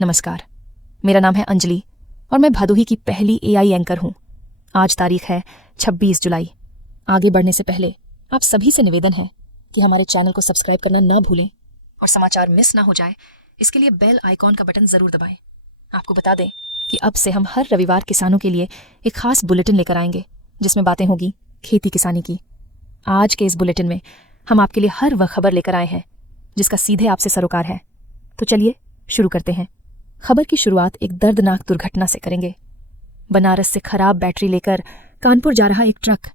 नमस्कार, मेरा नाम है अंजलि और मैं भदोही की पहली एआई एंकर हूँ। आज तारीख है 26 जुलाई। आगे बढ़ने से पहले आप सभी से निवेदन है कि हमारे चैनल को सब्सक्राइब करना ना भूलें और समाचार मिस ना हो जाए, इसके लिए बेल आइकॉन का बटन जरूर दबाएं। आपको बता दें कि अब से हम हर रविवार किसानों के लिए एक खास बुलेटिन लेकर आएंगे जिसमें बातें होगी खेती किसानी की। आज के इस बुलेटिन में हम आपके लिए हर वह खबर लेकर आए हैं जिसका सीधे आपसे सरोकार है। तो चलिए शुरू करते हैं। खबर की शुरुआत एक दर्दनाक दुर्घटना से करेंगे। बनारस से खराब बैटरी लेकर कानपुर जा रहा एक ट्रक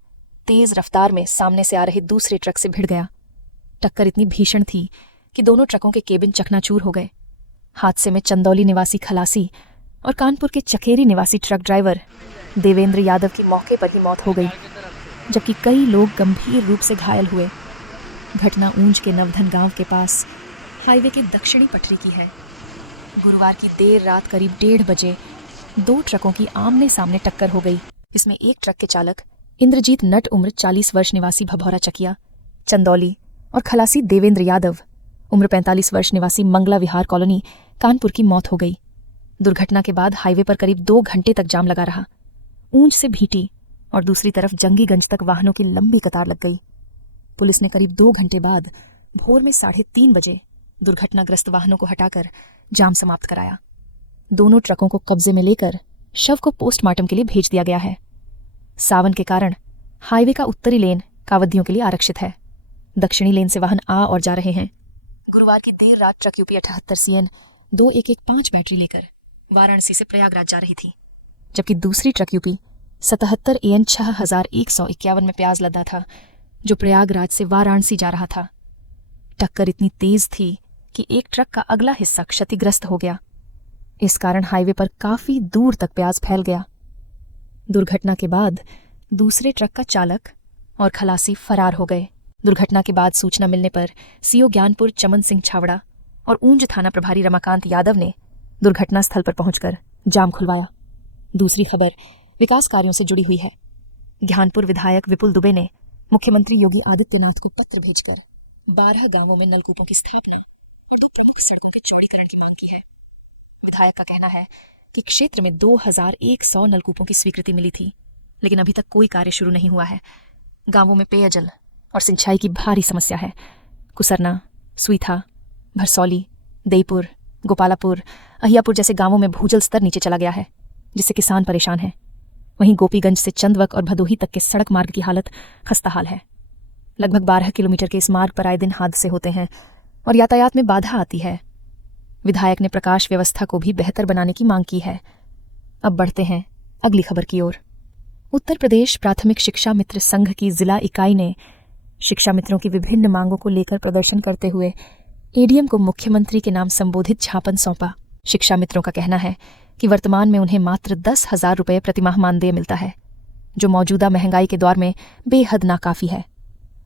तेज रफ्तार में सामने से आ रहे दूसरे ट्रक से भिड़ गया। टक्कर इतनी भीषण थी कि दोनों ट्रकों के केबिन चकनाचूर हो गए। हादसे में चंदौली निवासी खलासी और कानपुर के चकेरी निवासी ट्रक ड्राइवर देवेंद्र यादव की मौके पर ही मौत हो गई, जबकि कई लोग गंभीर रूप से घायल हुए। घटना ऊंच के नवधन गांव के पास हाईवे की दक्षिणी पटरी की है। गुरुवार की देर रात करीब 1:30 बजे दो ट्रकों की आमने सामने टक्कर हो गई। इसमें एक ट्रक के चालक इंद्रजीत नट उम्र 40 वर्ष निवासी भभौरा चकिया चंदौली और खलासी देवेंद्र यादव उम्र 45 वर्ष निवासी मंगला विहार कॉलोनी कानपुर की मौत हो गई। दुर्घटना के बाद हाईवे पर करीब 2 घंटे तक जाम लगा रहा। ऊंच से भीटी और दूसरी तरफ जंगीगंज तक वाहनों की लंबी कतार लग गई। पुलिस ने करीब 2 घंटे बाद भोर में 3:30 बजे दुर्घटनाग्रस्त वाहनों को हटाकर जाम समाप्त कराया। दोनों ट्रकों को कब्जे में लेकर शव को पोस्टमार्टम के लिए भेज दिया गया है। सावन के कारण हाईवे का उत्तरी लेन कावदियों के लिए आरक्षित है। दक्षिणी लेन से वाहन आ और जा रहे हैं। गुरुवार की देर रात ट्रक यूपी 78 CN 2115 बैटरी लेकर वाराणसी से प्रयागराज जा रही थी, जबकि दूसरी ट्रक यूपी 77 AN 6151 में प्याज लदा था, जो प्रयागराज से वाराणसी जा रहा था। टक्कर इतनी तेज थी कि एक ट्रक का अगला हिस्सा क्षतिग्रस्त हो गया। इस कारण हाईवे पर काफी दूर तक प्याज फैल गया। दुर्घटना के बाद दूसरे ट्रक का चालक और खलासी फरार हो गए। दुर्घटना के बाद सूचना मिलने पर सीओ ज्ञानपुर चमन सिंह छावड़ा और ऊंज थाना प्रभारी रमाकांत यादव ने दुर्घटना स्थल पर पहुंचकर जाम खुलवाया। दूसरी खबर विकास कार्यों से जुड़ी हुई है। ज्ञानपुर विधायक विपुल दुबे ने मुख्यमंत्री योगी आदित्यनाथ को पत्र भेजकर 12 गांवों में नलकूपों की स्थापना और सड़कों के चौड़ीकरण की मांग की है। विधायक का कहना है कि क्षेत्र में 2100 नलकूपों की स्वीकृति मिली थी, लेकिन अभी तक कोई कार्य शुरू नहीं हुआ है। गांवों में पेयजल और सिंचाई की भारी समस्या है। कुसरना, सुईथा, भरसौली, देईपुर, गोपालापुर, अहियापुर जैसे गांवों में भूजल स्तर नीचे चला गया है, जिससे किसान परेशान हैं। वहीं गोपीगंज से चंदवक और भदोही तक के सड़क मार्ग की हालत खस्ताहाल है। लगभग 12 किलोमीटर के इस मार्ग पर आए दिन हादसे होते हैं और यातायात में बाधा आती है। विधायक ने प्रकाश व्यवस्था को भी बेहतर बनाने की मांग की है। अब बढ़ते हैं अगली खबर की ओर। उत्तर प्रदेश प्राथमिक शिक्षा मित्र संघ की जिला इकाई ने शिक्षा मित्रों की विभिन्न मांगों को लेकर प्रदर्शन करते हुए एडीएम को मुख्यमंत्री के नाम संबोधित ज्ञापन सौंपा। शिक्षा मित्रों का कहना है कि वर्तमान में उन्हें मात्र 10,000 रुपये प्रतिमाह मानदेय मिलता है, जो मौजूदा महंगाई के दौर में बेहद नाकाफी है।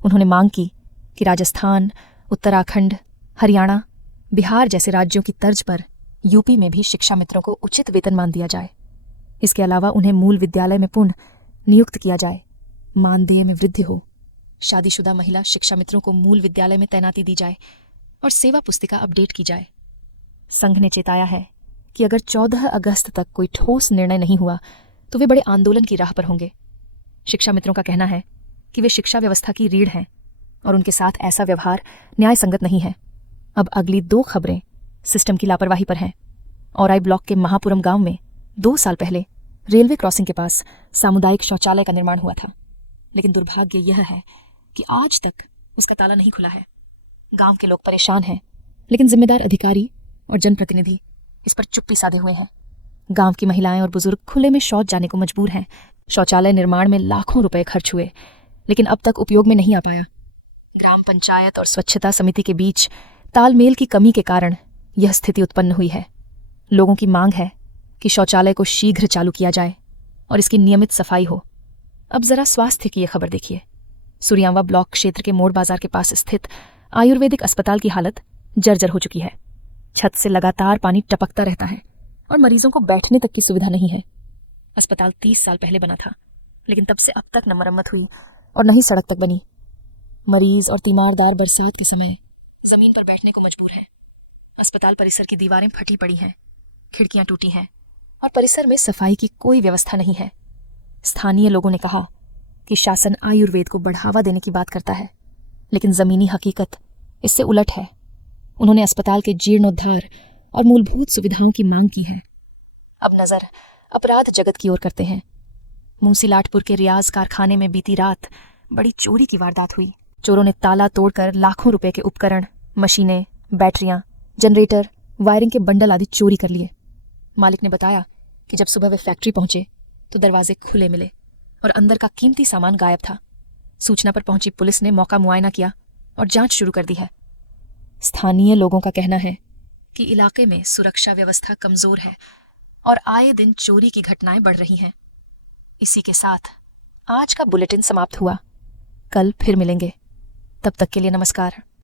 उन्होंने मांग की कि राजस्थान, उत्तराखंड, हरियाणा, बिहार जैसे राज्यों की तर्ज पर यूपी में भी शिक्षा मित्रों को उचित वेतनमान दिया जाए। इसके अलावा उन्हें मूल विद्यालय में पुनः नियुक्त किया जाए, मानदेय में वृद्धि हो, शादीशुदा महिला शिक्षा मित्रों को मूल विद्यालय में तैनाती दी जाए और सेवा पुस्तिका अपडेट की जाए। संघ ने चेताया है कि अगर 14 अगस्त तक कोई ठोस निर्णय नहीं हुआ तो वे बड़े आंदोलन की राह पर होंगे। शिक्षा मित्रों का कहना है कि वे शिक्षा व्यवस्था की रीढ़ हैं और उनके साथ ऐसा व्यवहार न्याय संगत नहीं है। अब अगली 2 खबरें सिस्टम की लापरवाही पर हैं। औराई ब्लॉक के महापुरम गांव में 2 साल पहले रेलवे क्रॉसिंग के पास सामुदायिक शौचालय का निर्माण हुआ था, लेकिन दुर्भाग्य यह है कि आज तक उसका ताला नहीं खुला है। गांव के लोग परेशान हैं, लेकिन जिम्मेदार अधिकारी और जनप्रतिनिधि इस पर चुप्पी साधे हुए हैं। गांव की महिलाएं और बुजुर्ग खुले में शौच जाने को मजबूर हैं। शौचालय निर्माण में लाखों रुपए खर्च हुए, लेकिन अब तक उपयोग में नहीं आ पाया। ग्राम पंचायत और स्वच्छता समिति के बीच तालमेल की कमी के कारण यह स्थिति उत्पन्न हुई है। लोगों की मांग है कि शौचालय को शीघ्र चालू किया जाए और इसकी नियमित सफाई हो। अब जरा स्वास्थ्य की यह खबर देखिए। सुरियांवा ब्लॉक क्षेत्र के मोड़ बाजार के पास स्थित आयुर्वेदिक अस्पताल की हालत जर्जर हो चुकी है। छत से लगातार पानी टपकता रहता है और मरीजों को बैठने तक की सुविधा नहीं है। अस्पताल 30 साल पहले बना था, लेकिन तब से अब तक न मरम्मत हुई और न ही सड़क तक बनी। मरीज और तीमारदार बरसात के समय जमीन पर बैठने को मजबूर हैं। अस्पताल परिसर की दीवारें फटी पड़ी हैं खिड़कियां टूटी हैं और परिसर में सफाई की कोई व्यवस्था नहीं है। स्थानीय लोगों ने कहा कि शासन आयुर्वेद को बढ़ावा देने की बात करता है, लेकिन जमीनी हकीकत इससे उलट है। उन्होंने अस्पताल के जीर्णोद्धार और मूलभूत सुविधाओं की मांग की है। अब नजर अपराध जगत की ओर करते हैं। मूसीलाटपुर के रियाज कारखाने में बीती रात बड़ी चोरी की वारदात हुई। चोरों ने ताला तोड़कर लाखों रुपए के उपकरण, मशीनें, बैटरियां, जनरेटर, वायरिंग के बंडल आदि चोरी कर लिए। मालिक ने बताया कि जब सुबह वे फैक्ट्री पहुंचे तो दरवाजे खुले मिले और अंदर का कीमती सामान गायब था। सूचना पर पहुंची पुलिस ने मौका मुआयना किया और जांच शुरू कर दी है। स्थानीय लोगों का कहना है कि इलाके में सुरक्षा व्यवस्था कमजोर है और आए दिन चोरी की घटनाएं बढ़ रही हैं। इसी के साथ आज का बुलेटिन समाप्त हुआ। कल फिर मिलेंगे। तब तक के लिए नमस्कार।